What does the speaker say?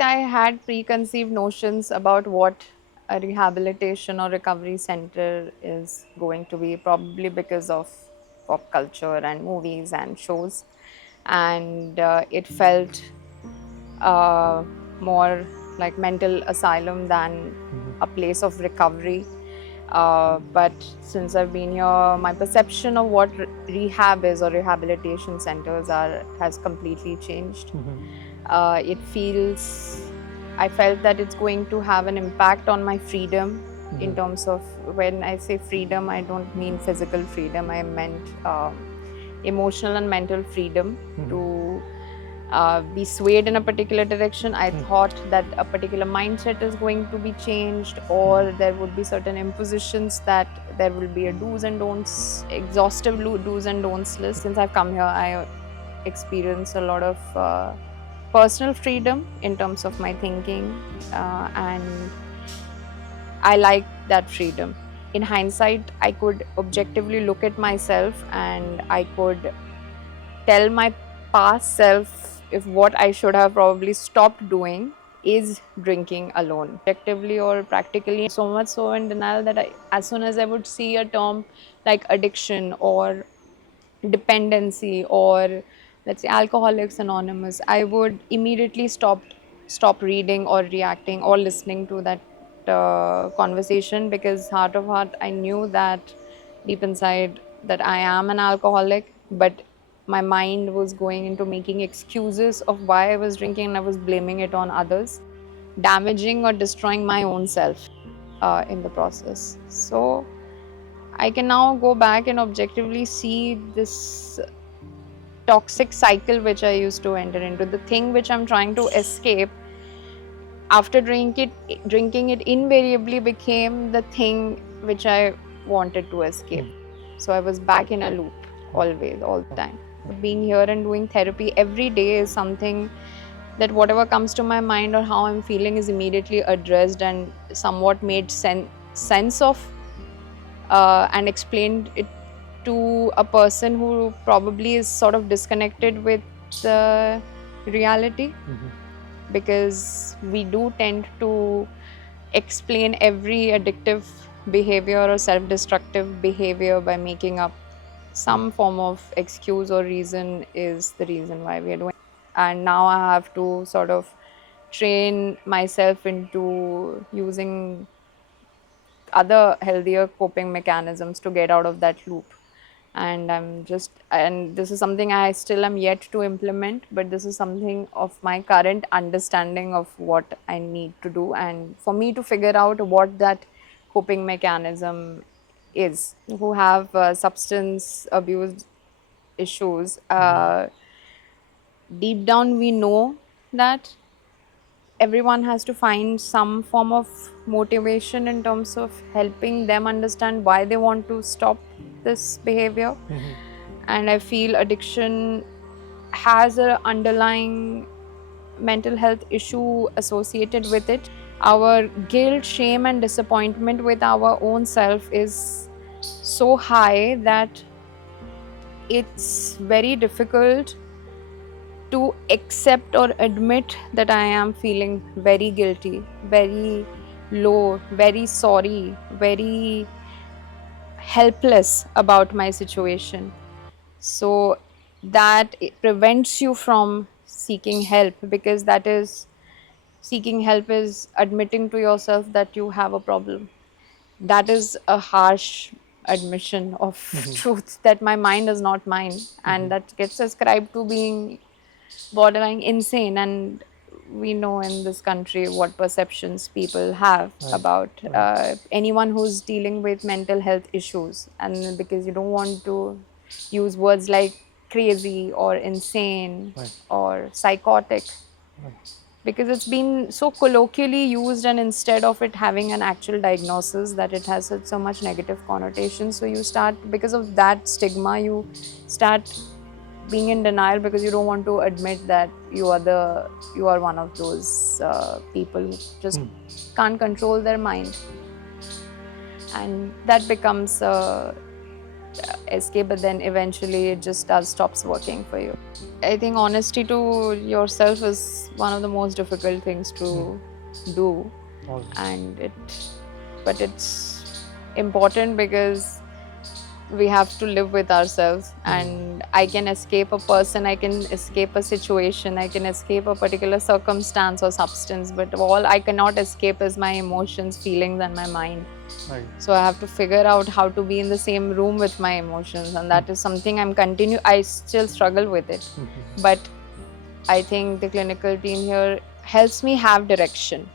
I had preconceived notions about what a rehabilitation or recovery center is going to be, probably because of pop culture and movies and shows. And it felt uh, more like mental asylum than a place of recovery. But since I've been here, my perception of what rehab is or rehabilitation centers are has completely changed. It feels, I felt that it's going to have an impact on my freedom in terms of, when I say freedom, I don't mean physical freedom, I meant emotional and mental freedom to be swayed in a particular direction. I thought that a particular mindset is going to be changed, or there would be certain impositions, that there will be a do's and don'ts, exhaustive do's and don'ts list. Since I've come here, I experience a lot of personal freedom in terms of my thinking, and I like that freedom. In hindsight, I could objectively look at myself and I could tell my past self if what I should have probably stopped doing is drinking alone. Objectively or practically, so much so in denial that as soon as I would see a term like addiction or dependency, or let's say Alcoholics Anonymous, I would immediately stop reading or reacting or listening to that conversation, because heart of heart I knew that deep inside that I am an alcoholic, but my mind was going into making excuses of why I was drinking, and I was blaming it on others, damaging or destroying my own self in the process. So I can now go back and objectively see this toxic cycle which I used to enter into, the thing which I'm trying to escape. After drinking it invariably became the thing which I wanted to escape. So I was back in a loop always, all the time. Being here and doing therapy every day is something that whatever comes to my mind or how I'm feeling is immediately addressed and somewhat made sense of, and explained it to a person who probably is sort of disconnected with the reality, because we do tend to explain every addictive behavior or self-destructive behavior by making up some form of excuse or reason is the reason why we are doing. And now I have to sort of train myself into using other healthier coping mechanisms to get out of that loop. And this is something I still am yet to implement, but this is something of my current understanding of what I need to do, and for me to figure out what that coping mechanism is. Who have substance abuse issues, deep down we know that everyone has to find some form of motivation in terms of helping them understand why they want to stop this behavior. And I feel addiction has an underlying mental health issue associated with it. Our guilt, shame, and disappointment with our own self is so high that it's very difficult to accept or admit that I am feeling very guilty, very low, very sorry, very helpless about my situation. So that it prevents you from seeking help, because that is, seeking help is admitting to yourself that you have a problem. That is a harsh admission of truth, that my mind is not mine, and that gets ascribed to being borderline insane. And we know in this country what perceptions people have about anyone who's dealing with mental health issues, and because you don't want to use words like crazy or insane or psychotic, because it's been so colloquially used, and instead of it having an actual diagnosis, that it has so much negative connotation. So you start, because of that stigma, you start being in denial, because you don't want to admit that you are one of those people who just can't control their mind, and that becomes a escape, but then eventually it just does stops working for you. I think honesty to yourself is one of the most difficult things to do, Always. and but it's important because we have to live with ourselves, and I can escape a person, I can escape a situation, I can escape a particular circumstance or substance, but all I cannot escape is my emotions, feelings, and my mind. Right. So I have to figure out how to be in the same room with my emotions, and that is something I still struggle with it. But I think the clinical team here helps me have direction.